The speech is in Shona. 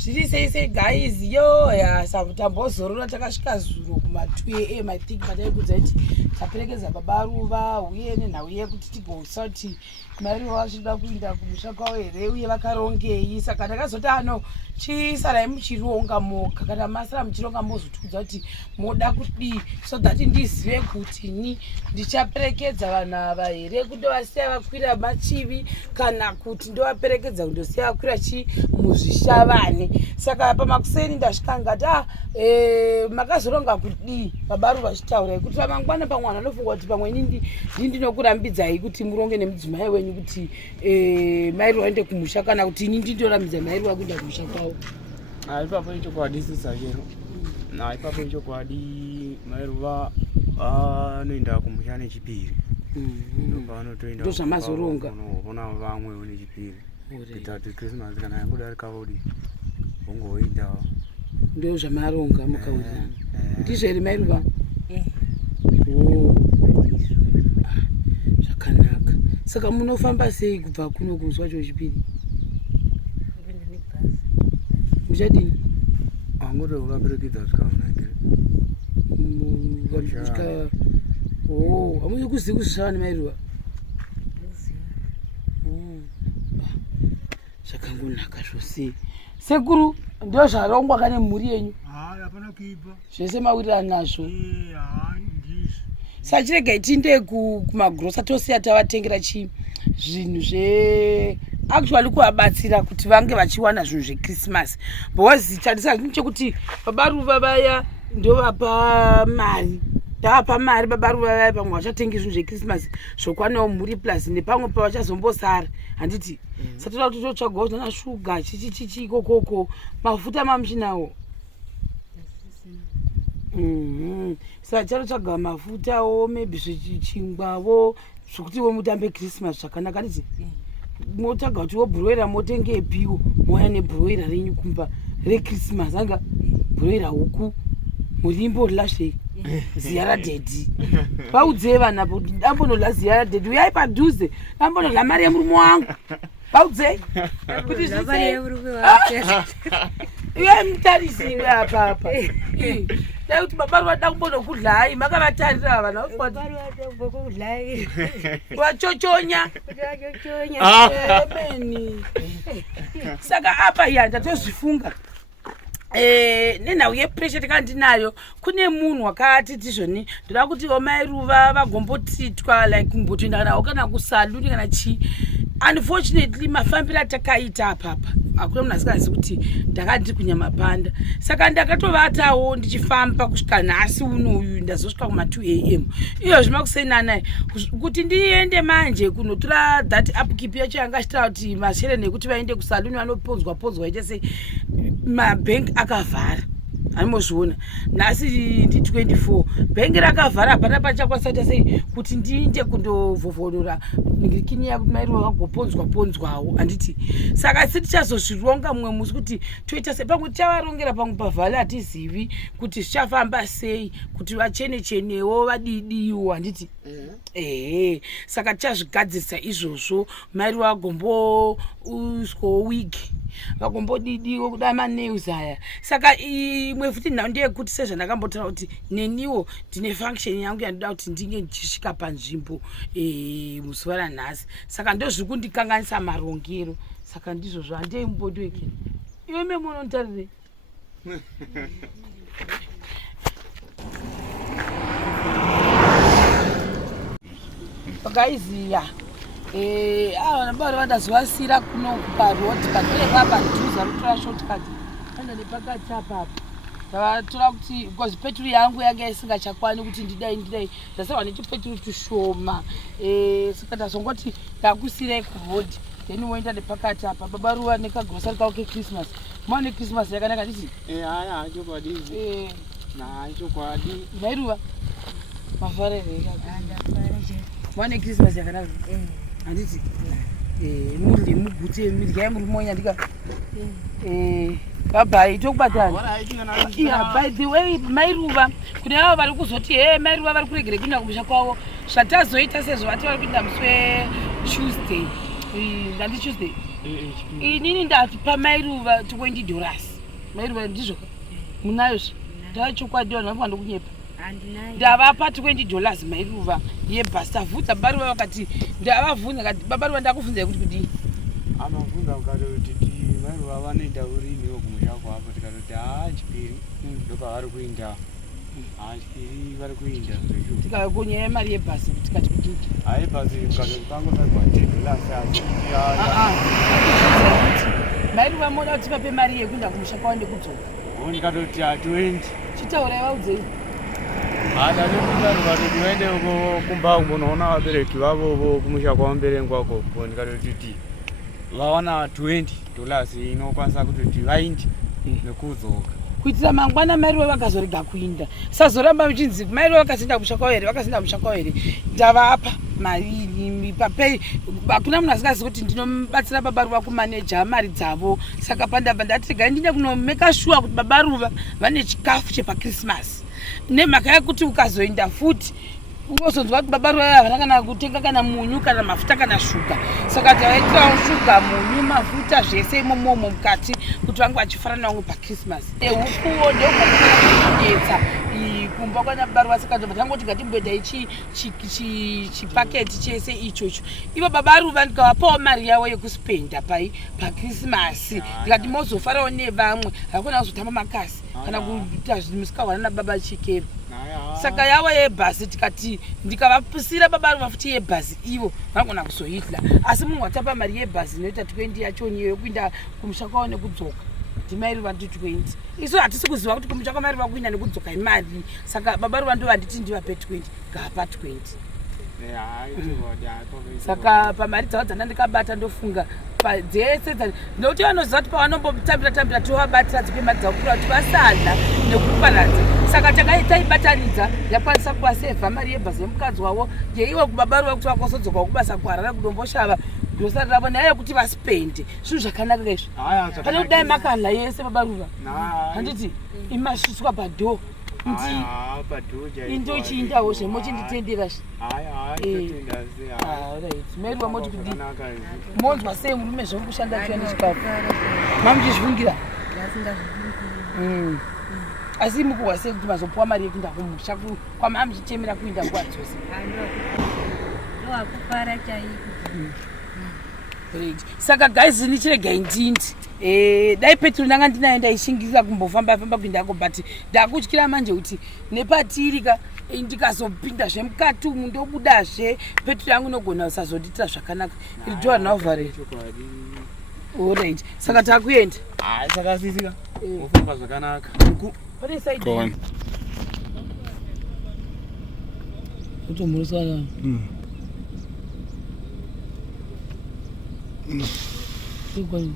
zviri sei guys yo ya tambozorora takasvika zuro kuma 2 am I think pataikudza kuti taperekedza baba Ruva uye nenhau yekuti tigoisa kuti MaiRuva vachida kuenda kumusha kwavo here uye vakarongei. Saka ndakazoti ano chisarai muchironga moka kana masara muchironga mozotudza kuti moda kudii so that ndizive kuti ni ndichaperekedza vanhu ava here kundovasiya vakwira machivi kana kuti ndovaperekedza kundosiya vakwira chi muzvishavane. Saka pamakuseni ndasvika ngati makazoronga kudii baba Ruva vachitaura kuti ramangwana pamwe vanhu vanofunga kuti pamwe inini ndinokurambidzai kuti muronge nemudzimai wenyu kuti MaiRuva aende kumusha kana kuti ini ndindoramidza MaiRuva kuenda kumusha kwavo. Ipapo ichokwadi sisa chero ipapo ichokwadi MaiRuva anoenda kumusha nechipiri ndopavanotoenda ndozvamazoronga ona vamwewo nechipiri kuita kuti Christmas kana yangodarika vodi vongoenda ndozvamaronga mukaudzana ndizvo here MaiRuva. Zvakanaka. Saka munofamba sei kubva kuno kunzwa cho chipiri? Muchadini? Angode ukaperekedza zvikaunakira. Hamuzi kuzivi kuzvisava neMaiRuva? Zvakangonaka zvose. Sekuru ndio zvarongwa kane mhuri yenyu? Hapana kuipa. Zvese mawirirana nazvo. Sachiregai tiende kumagrosa tosiya tavatengera zvinhu actually kuvabatsira kuti vange vachiwana zvinhu zveChristmas because tarisa chekuti baba Ruva vaya ndovapa mari ndavapa mari baba Ruva vaya pamwe vachatenga zvinhu zveChristmas zvokwanawo mhuri plus nepamwe pavachazombosara handiti satoda kuti totsvagawo na shuga chichichichi ikokoko mafuta mamuchinawo saka chanotsvaga mafutawo maybe zvichingwavo zvokuti womutambe Christmas zvakanaka handiti motsvaga kuti wobhuroira motengepiwo mouya nebhuroira renyu kumba reChristmas anga bhuroira huku murimborla sei ziya radhedhi vaudzei vanhu apo kuti ndambonodla ziya radhedhi uyai padhuze ndambonodla mari yemurume wangu vaudzei kuti uyai mutarisire apapa dai kuti baba Ruva da kumbonokudlai makavatarira vanhu vachochonya emeni. Saka apa ya ndatozvifunga nenhau yepressure takandinayo kune munhu wakati tizvoni ndoda kuti MaiRuva vagombotitwa like kumbotoenda nawo kana kusaluni kana chi. Unfortunately mafambiro atakaita apapa hakuna munhu asikazi kuti ndakandiri kunyamapanda saka ndakatovatawo ndichifamba kusvika nhasi unoyu ndazosvika kuma 2 am iyozvi makusenanai kuti ndiende manje kunotora that upkeep yacho yanga achitaura kuti mashere nekuti vaende kusaluni vanoponzwa icha sei mabhengi akavhara animozviona nhasi ndi 24 bhengi rakavhara hapana pachakwasaita sei kuti ndiinde kundovhovhorora ngirikini yakuti MaiRuva vagoponzwawo handiti. Saka sitichazozvironga mumwe musi kuti toita sei pamwe tichavarongera pamwe pavhale hatizivi kuti zvichafamba sei kuti vachenechenewo vadidiwo handiti. Saka tichazvigadzirisa izvozvo MaiRuva vagombouswawo wigi vagombodidiwo kuda manews aya. Saka imwe futi nhau ndeyekuti sezvandakambotaura kuti neniwo ndine function yangu yandoda kuti ndinge ndichisvika panzvimbo muzuva ranhasi saka ndozviri kundikanganisa marongero saka ndizvozvo handei mumbodoweke iwe memonotarire pakaiziya vanabari vandazovasira kuno kuparodi patoreva padhuza rotora shortcut anda nepakati apapa ndavatora kuti because peturu yangu yanga isingachakwani kuti ndidai ndasarwa nechipeturu tushoma saka ndazongoti ndakusirai kurodhi then woenda nepakati apa baba Ruva nekagrosari kavo keChristmas maone Christmas yakanaka nditi chokwadi chokwadi MaiRuva mafarere maone Christmas yakanaka handiti mudye mugute miryai murume wanyandika bye tokubatana. By the way MaiRuva kune avo vari kuzoti MaiRuva vari kuregere kuenda kumusha kwavo zvatazoita sezvo vati vari kuenda musi weTuesday ndandi Tuesday inini ndati paMaiRuva $20 MaiRuva ndizvo munayozvo ndachokwadi vanhu vanofanira kunyepa ndavapa $20 MaiRuva yebhasi tabvunza babaruva vakati ndavavhunza kati babaruva ndakuvhunzai kuti kudii amavhunza ukatoti MaiRuva vanoenda uriniwo kumusha kwavo tikatoti chipiri ndopavari kuenda chipiri vari kuenda tikakonyaya mari yebhasi tikati kudii yebhasi ukatotangosarwa $10 MaiRuva moda kuti tivape mari yekuenda kumusha kwavo nekudzoka ndikatoti 20 chitaurai vaudzei ndikatoti vaende kumbangu unoona vabereki vavovo kumusha kwaMberengwa koko ndikatoti vawana $20 inokwanisa kutoti vaindi nekudzoka kuitira mangwana MaiRuva vakazorega kuinda sazoramba muchinzi MaiRuva vakazinda kumusha kwavo here vakazinda kumusha kwavo here ndavapa mari papei hakuna munhu asingazi kuti ndinobatsira babaruva kumaneja mari dzavo saka pandabva ndati regai ndine kunomeka shuwa kuti babaruva vane chikafu chepakrismas nemhaka yekuti ukazoenda futi ungozonzwa kuti babaruva havana kana kutenga kana munyu kana mafuta kana shuga saka tavaitirawo shuga munyu mafuta zvese imomomo mukati kuti vange vachifanana vamwe pakrismas hukuwo ndeukaedza kumba kwana babaruva saka ndobva tangoti ngatimboendai chipaketi chese ichocho ivo babaruva ndikavapawo mari yavo yekuspenda pakrismasi ndikati mozofarawo nevamwe hakuna kuzotamba makasi kana kuita zvinhu musikawana nababa chikero saka yavo yebhasi tikati ndikavapusira babaruva futi yebhasi ivo vangona kuzoidla asi munhu watapa mari yebhasi inoita 20 yachoniyo yokuinda kumusha kwavo nekudzoka ndiMaiRuva ndi 20 isu hatisi kuziva kuti kumusha kwaMaiRuva kuinda nekudzoka imari saka babaruva ndo vanditi ndivape 20 ngapa 20 saka pamari dzavo dzandandikabata ndofunga dzese nokuti vanoziva kuti pavanombotambira tovabatira dzipe mari dzavo kura kuti vasadla nekuparadza saka taibatanidza yakwanisa kuvasevha mari yebhasi yemukadzi wavo ndeiwe kubabaruva kuti vakosodzoka kubasa kuharara kudomboshava grosari ravo naye yekuti vaspende zvinhu zvakanaka kaizvo pane kudai makanhla yese babaruva handiti imasviswa padhoo indochiindawo zvemochinditendera MaiRuva moti kudii monzwa sei murume zvori kushanda chiva nechikafu mamuchizvungira asi mukuhwa sei kuti mazopuwa mari yekuinda kumusha kwama muchichemera kuinda nguva dzose saka guys nichiregai ndindi dai petro ndanga ndinayo ndaishingirira kumbofamba kuinda ko but ndakutyira manje kuti nepatirika ndikazopinda zvemukati umu ndobudazve petro yangu inogona usazoditira zvakanaka iri joa nauvare alright saka takuenda saka sisika ufamba zvakanaka pane saidi utomurusana Kwani